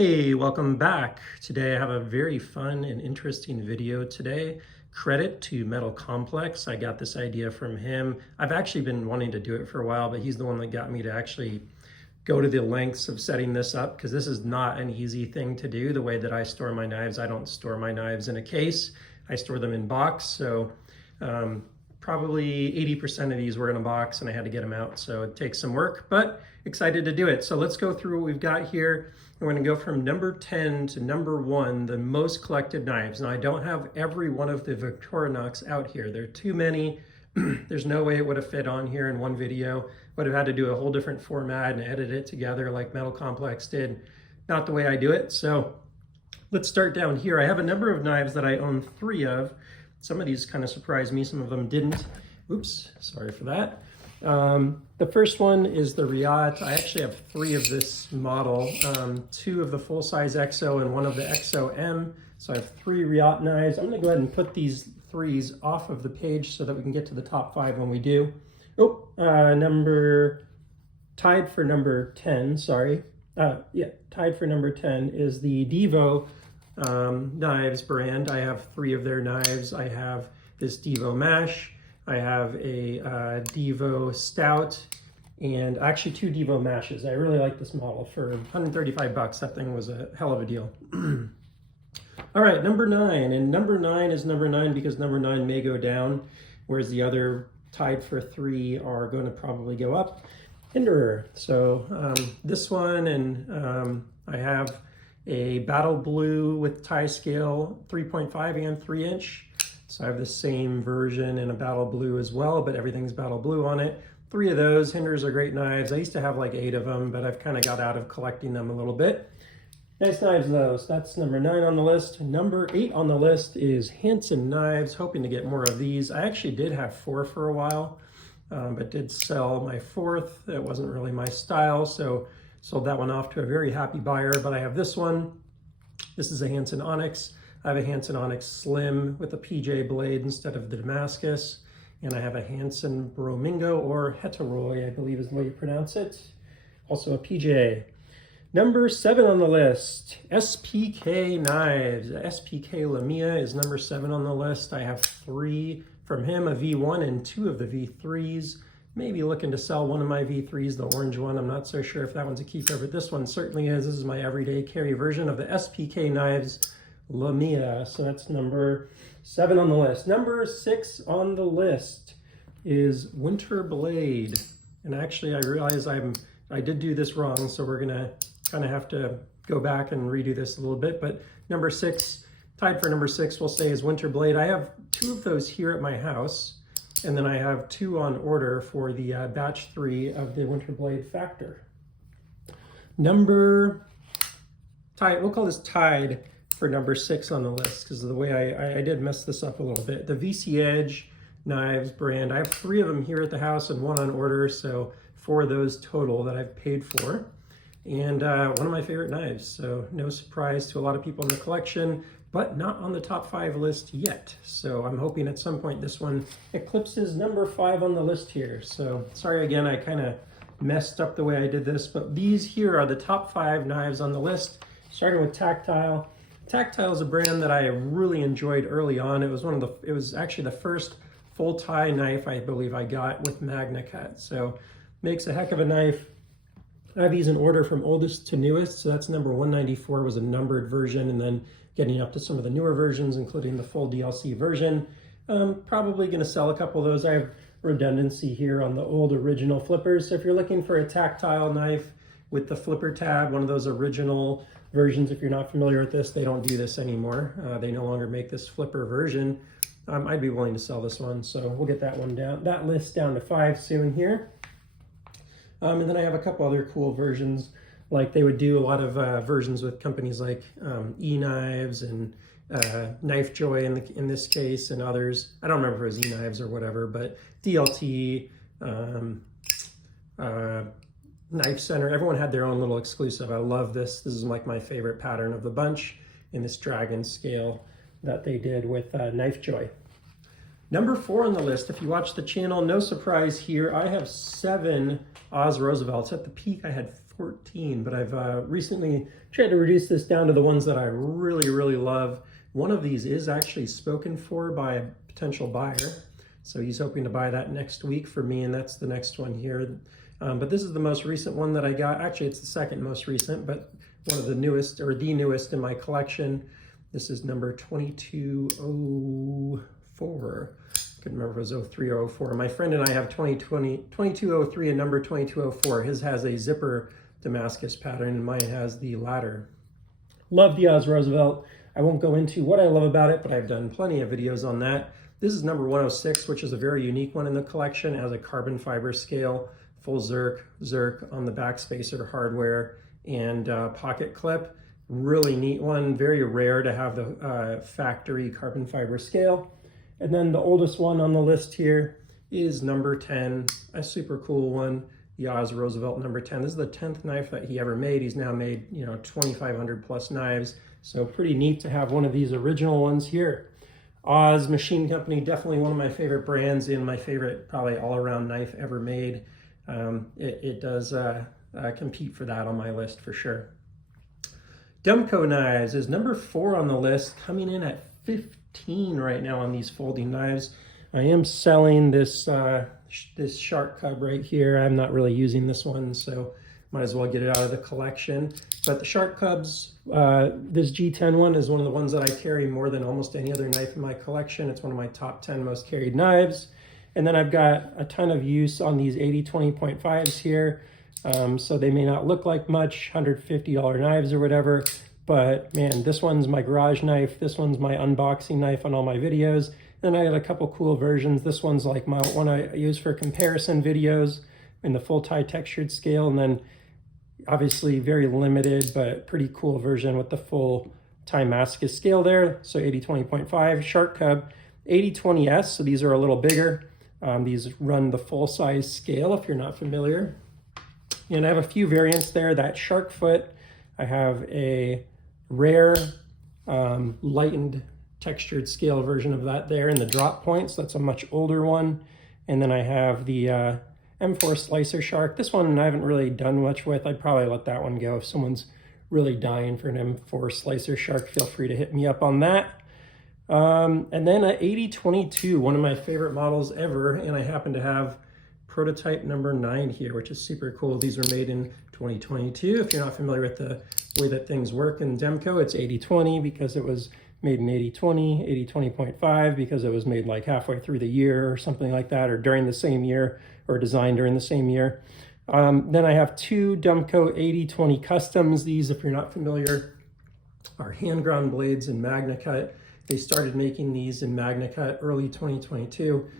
Hey, welcome back. Today I have a very fun and interesting video today. Credit to Metal Complex. I got this idea from him. I've actually been wanting to do it for a while, but he's the one that got me to actually go to the lengths of setting this up because this is not an easy thing to do. The way that I store my knives, I don't store my knives in a case. I store them in box. So probably 80% of these were in a box and I had to get them out. So it takes some work, but excited to do it. So let's go through what we've got here. We're going to go from number 10 to number 1, the most collected knives. Now I don't have every one of the Victorinox out here. There are too many. There's no way it would have fit on here in one video. Would have had to do a whole different format and edit it together like Metal Complex did. Not the way I do it. So let's start down here. I have a number of knives that I own 3 of. Some of these kind of surprised me, some of them didn't. Oops, sorry for that. The first one is the Reate. I actually have 3 of this model, 2 of the full-size XO and 1 of the XO-M. So I have 3 Reate knives. I'm gonna go ahead and put these 3s off of the page so that we can get to the top 5 when we do. Tied for number 10, sorry. Tied for number 10 is the Divo Knives brand. I have 3 of their knives. I have this Divo Mash. I have a Divo Stout and actually 2 Divo Mashes. I really like this model for 135 bucks. That thing was a hell of a deal. All right, number 9. And number 9 is number 9 because number 9 may go down, whereas the other tied for 3 are going to probably go up. Hinderer. So this one, and I have a Battle Blue with tie scale 3.5 and 3 inch. So I have the same version in a Battle Blue as well, but everything's Battle Blue on it. 3 of those. Hinderers are great knives. I used to have like 8 of them, but I've kind of got out of collecting them a little bit. Nice knives though. So that's number 9 on the list. Number 8 on the list is Hansen knives. Hoping to get more of these. I actually did have 4 for a while, but did sell my 4th. It wasn't really my style, so sold that one off to a very happy buyer. But I have this one. This is a Hansen Onyx. I have a Hansen Onyx Slim with a PJ blade instead of the Damascus. And I have a Hansen Bromingo, or Heteroy, I believe is the way you pronounce it. Also a PJ. Number 7 on the list, SPK Knives. SPK Lamia is number 7 on the list. I have 3 from him, a V1 and 2 of the V3s. Maybe looking to sell one of my V3s, the orange one. I'm not so sure if that one's a keeper, but this one certainly is. This is my everyday carry version of the SPK Knives Lamia. So that's number 7 on the list. Number 6 on the list is Winterblade. And actually I realize I did do this wrong, so we're gonna kind of have to go back and redo this a little bit. But number 6, tied for number 6, we'll say is Winterblade. I have 2 of those here at my house, and then I have 2 on order for the batch 3 of the Winterblade Factor. We'll call this tied for number 6 on the list because of the way I did mess this up a little bit. The VC Edge Knives brand. I have 3 of them here at the house and 1 on order, so 4 of those total that I've paid for. And one of my favorite knives, so no surprise to a lot of people in the collection, but not on the top 5 list yet. So I'm hoping at some point this one eclipses number 5 on the list here. So sorry again, I kind of messed up the way I did this, but these here are the top 5 knives on the list, starting with Tactile. Tactile is a brand that I really enjoyed early on. It was actually the first full tie knife I believe I got with Magna Cut. So makes a heck of a knife. I have these in order from oldest to newest. So that's number 194 was a numbered version, and then getting up to some of the newer versions, including the full DLC version. Probably going to sell a couple of those. I have redundancy here on the old original flippers. So if you're looking for a Tactile knife with the flipper tab, one of those original versions, if you're not familiar with this, they don't do this anymore. They no longer make this flipper version. I'd be willing to sell this one, so we'll get that list down to 5 soon here. And then I have a couple other cool versions, like they would do a lot of versions with companies like E-Knives and Knife Joy in this case, and others. I don't remember if it was E-Knives or whatever, but DLT, Knife Center, everyone had their own little exclusive. I love this. This is like my favorite pattern of the bunch in this dragon scale that they did with Knife Joy. Number 4 on the list, if you watch the channel, no surprise here, I have 7 Oz Roosevelts. At the peak, I had 14, but I've recently tried to reduce this down to the ones that I really, really love. One of these is actually spoken for by a potential buyer. So he's hoping to buy that next week for me, and that's the next one here. But this is the most recent one that I got. Actually, it's the second most recent, but one of the newest, or the newest in my collection. This is number 2204. I couldn't remember if it was 03 or 04. My friend and I have 2203 and number 2204. His has a zipper Damascus pattern, and mine has the ladder. Love the Oz Roosevelt. I won't go into what I love about it, but I've done plenty of videos on that. This is number 106, which is a very unique one in the collection. It has a carbon fiber scale, full zerk on the back spacer hardware, and pocket clip. Really neat one, very rare to have the factory carbon fiber scale. And then the oldest one on the list here is number 10, a super cool one, the Oz Roosevelt number 10. This is the 10th knife that he ever made. He's now made, 2,500 plus knives. So pretty neat to have one of these original ones here. Oz Machine Company, definitely one of my favorite brands and my favorite probably all-around knife ever made. It does compete for that on my list for sure. Demko Knives is number 4 on the list, coming in at 15 right now on these folding knives. I am selling this this shark cub right here. I'm not really using this one, so might as well get it out of the collection. But the shark cubs, this G10 one is one of the ones that I carry more than almost any other knife in my collection. It's one of my top 10 most carried knives. And then I've got a ton of use on these 80-20.5s here. So they may not look like much, $150 knives or whatever, but man, this one's my garage knife. This one's my unboxing knife on all my videos. Then I got a couple cool versions. This one's like my one I use for comparison videos in the full tie textured scale. And then obviously very limited, but pretty cool version with the full tie Damascus scale there. So 80-20.5, Shark Cub, 80-20S. So these are a little bigger. These run the full size scale if you're not familiar. And I have a few variants there. That shark foot, I have a rare lightened textured scale version of that there in the drop points. That's a much older one. And then I have the M4 Slicer Shark. This one I haven't really done much with. I'd probably let that one go. If someone's really dying for an M4 Slicer Shark, feel free to hit me up on that. And then a 80-22, one of my favorite models ever. And I happen to have prototype number 9 here, which is super cool. These were made in 2022. If you're not familiar with the way that things work in Demko, it's 80-20 because it was made in 80-20, 80-20.5 because it was made like halfway through the year or something like that, or during the same year, or designed during the same year. Then I have 2 Demko 80-20 customs. These, if you're not familiar, are hand ground blades in Magna Cut. They started making these in Magna Cut early 2022.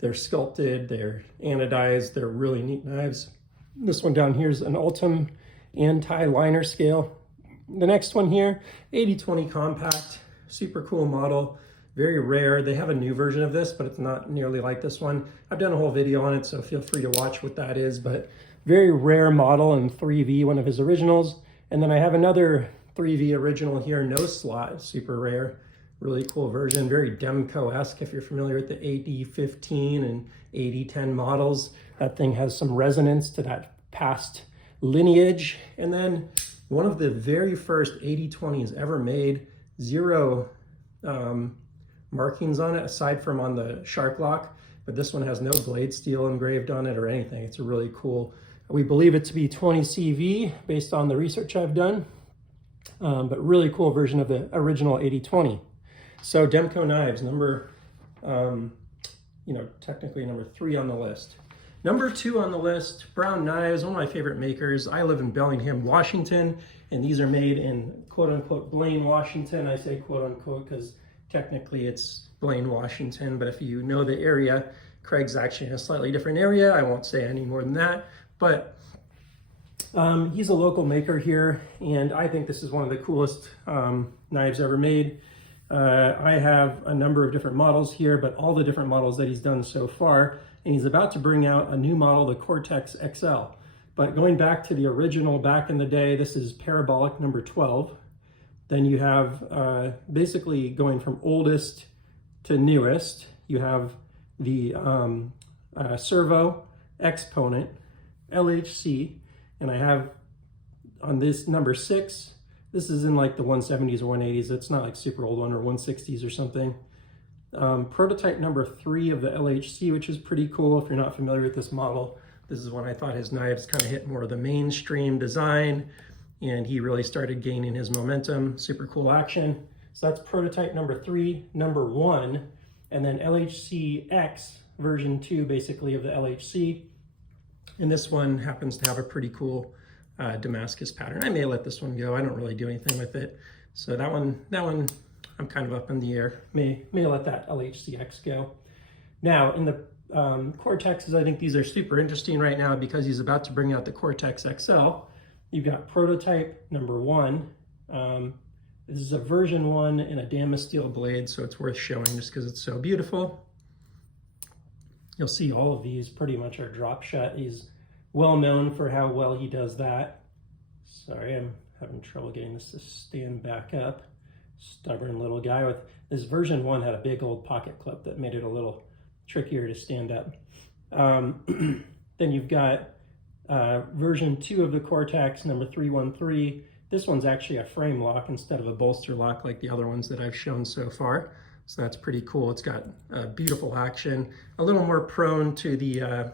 They're sculpted, they're anodized, they're really neat knives. This one down here is an Ultim anti-liner scale. The next one here, 80-20 compact, super cool model, very rare. They have a new version of this, but it's not nearly like this one. I've done a whole video on it, so feel free to watch what that is, but very rare model in 3V, one of his originals. And then I have another 3V original here, no slot, super rare. Really cool version, very Demko-esque if you're familiar with the AD15 and AD10 models. That thing has some resonance to that past lineage. And then one of the very first 80-20s ever made, 0 markings on it aside from on the shark lock, but this one has no blade steel engraved on it or anything. It's a really cool, we believe it to be 20 CV based on the research I've done, but really cool version of the original 80-20. So Demko Knives, number, technically number 3 on the list. Number 2 on the list, Brown Knives, one of my favorite makers. I live in Bellingham, Washington, and these are made in quote-unquote Blaine, Washington. I say quote-unquote because technically it's Blaine, Washington, but if you know the area, Craig's actually in a slightly different area. I won't say any more than that, but he's a local maker here, and I think this is one of the coolest knives ever made. I have a number of different models here, but all the different models that he's done so far, and he's about to bring out a new model, the Cortex XL. But going back to the original back in the day, this is parabolic number 12. Then you have basically going from oldest to newest, you have the Servo Exponent LHC, and I have on this number 6, this is in like the 170s or 180s. It's not like super old one, or 160s or something. Prototype number 3 of the LHC, which is pretty cool. If you're not familiar with this model, this is when I thought his knives kind of hit more of the mainstream design, and he really started gaining his momentum. Super cool action. So that's prototype number 3, number 1, and then LHC X version 2, basically, of the LHC. And this one happens to have a pretty cool Damascus pattern. I may let this one go. I don't really do anything with it. So that one I'm kind of up in the air. May let that LHCX go. Now in the Cortexes, I think these are super interesting right now because he's about to bring out the Cortex XL. You've got prototype number 1. This is a version 1 in a damascus steel blade, so it's worth showing just because it's so beautiful. You'll see all of these pretty much are drop shut. He's well known for how well he does that. Sorry, I'm having trouble getting this to stand back up. Stubborn little guy. With this version 1 had a big old pocket clip that made it a little trickier to stand up. Then you've got version 2 of the Cortex, number 313. This one's actually a frame lock instead of a bolster lock like the other ones that I've shown so far. So that's pretty cool. It's got beautiful action, a little more prone to the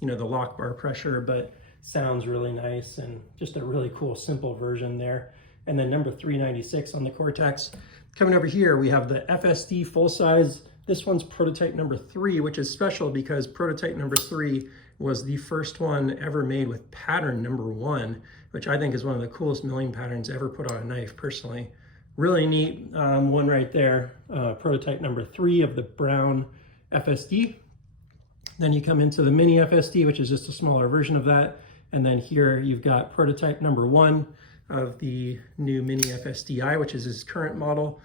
the lock bar pressure, but sounds really nice, and just a really cool, simple version there. And then number 396 on the Cortex. Coming over here, we have the FSD full size. This one's prototype number 3, which is special because prototype number 3 was the first one ever made with pattern number 1, which I think is one of the coolest milling patterns ever put on a knife, personally. Really neat one right there. Prototype number 3 of the brown FSD. Then you come into the mini FSD, which is just a smaller version of that. And then here you've got prototype number 1 of the new mini FSDI, which is his current model.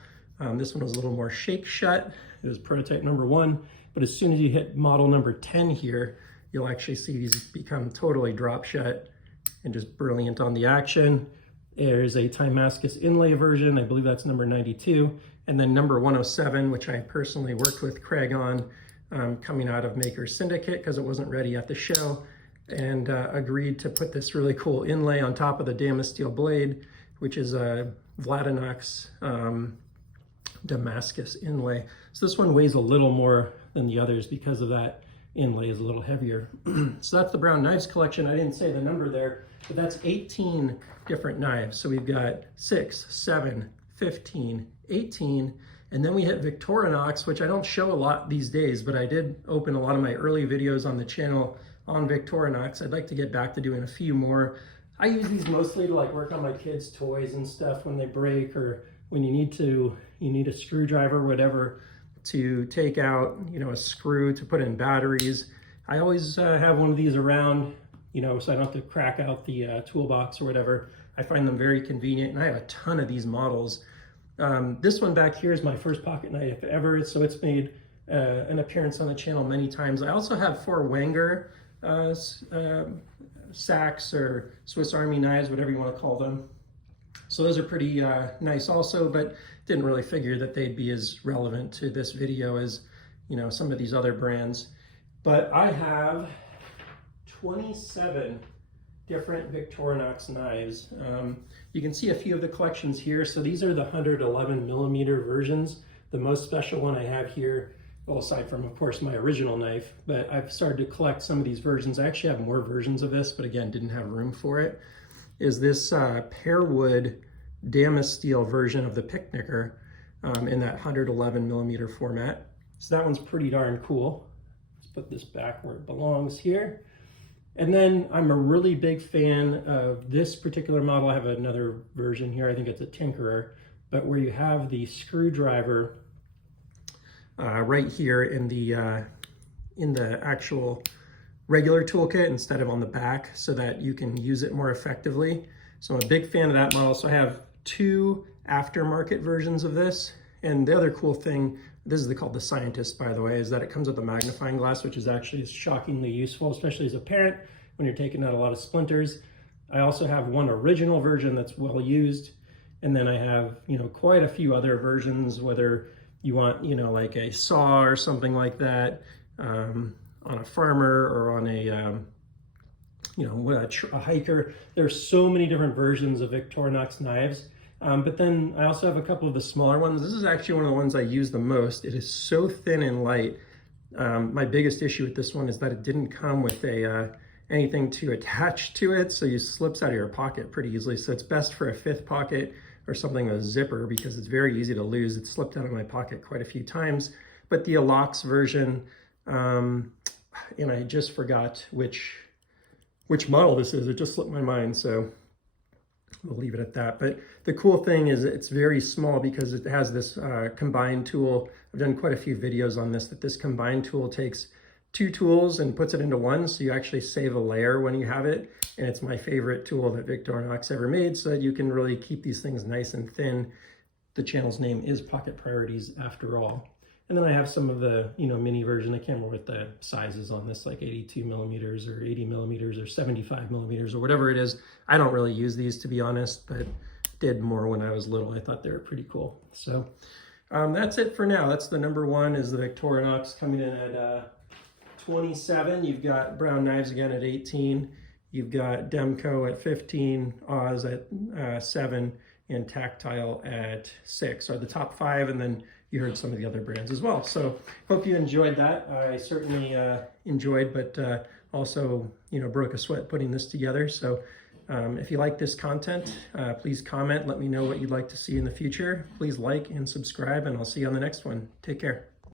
This one was a little more shake shut. It was prototype number 1, but as soon as you hit model number 10 here, you'll actually see these become totally drop shut and just brilliant on the action. There's a Damascus inlay version. I believe that's number 92. And then number 107, which I personally worked with Craig on, coming out of Maker Syndicate because it wasn't ready at the show, and agreed to put this really cool inlay on top of the damascus steel blade, which is a Victorinox Damascus inlay. So this one weighs a little more than the others because of that inlay is a little heavier. So that's the Brown Knives collection. I didn't say the number there, but that's 18 different knives. So we've got 6, 7, 15, 18, and then we hit Victorinox, which I don't show a lot these days, but I did open a lot of my early videos on the channel on Victorinox. I'd like to get back to doing a few more. I use these mostly to like work on my kids' toys and stuff when they break, or when you need a screwdriver or whatever to take out, a screw to put in batteries. I always have one of these around, so I don't have to crack out the toolbox or whatever. I find them very convenient, and I have a ton of these models. This one back here is my first pocket knife ever, so it's made an appearance on the channel many times. I also have 4 Wenger sacks or Swiss Army knives, whatever you want to call them. So those are pretty nice also, but didn't really figure that they'd be as relevant to this video as, some of these other brands. But I have 27 different Victorinox knives. You can see a few of the collections here. So these are the 111 millimeter versions. The most special one I have here, well, aside from, of course, my original knife, but I've started to collect some of these versions. I actually have more versions of this, but again, didn't have room for it, is this Pearwood damascus steel version of the Picnicker in that 111 millimeter format. So that one's pretty darn cool. Let's put this back where it belongs here. And then I'm a really big fan of this particular model. I have another version here. I think it's a Tinkerer, but where you have the screwdriver right here in the actual regular toolkit instead of on the back, so that you can use it more effectively. So I'm a big fan of that model. So I have 2 aftermarket versions of this. And the other cool thing, this is called the Scientist, by the way, is that it comes with a magnifying glass, which is actually shockingly useful, especially as a parent when you're taking out a lot of splinters. I also have one original version that's well used. And then I have, quite a few other versions, whether you want, like a saw or something like that, on a farmer or on you know, a hiker. There's so many different versions of Victorinox knives. But then I also have a couple of the smaller ones. This is actually one of the ones I use the most. It is so thin and light. My biggest issue with this one is that it didn't come with a anything to attach to it, so it slips out of your pocket pretty easily. So it's best for a fifth pocket or something with a zipper because it's very easy to lose. It slipped out of my pocket quite a few times. But the Alox version, and I just forgot which model this is. It just slipped my mind, so we'll leave it at that. But the cool thing is it's very small because it has this combine tool. I've done quite a few videos on this, that this combine tool takes two tools and puts it into one, so you actually save a layer when you have it. And it's my favorite tool that Victorinox ever made, so that you can really keep these things nice and thin. The channel's name is Pocket Priorities after all. And then I have some of the, you know, mini version. I can't remember what the size is on this, like 82 millimeters or 80 millimeters or 75 millimeters or whatever it is. I don't really use these, to be honest, but did more when I was little. I thought they were pretty cool. So that's it for now. That's the number one, is the Victorinox, coming in at 27. You've got Brown Knives again at 18. You've got Demko at 15, Oz at 7, and Tactile at 6 are the top 5, and then you heard some of the other brands as well. So hope you enjoyed that. I certainly enjoyed, but also, you know, broke a sweat putting this together. So if you like this content, please comment. Let me know what you'd like to see in the future. Please like and subscribe, and I'll see you on the next one. Take care.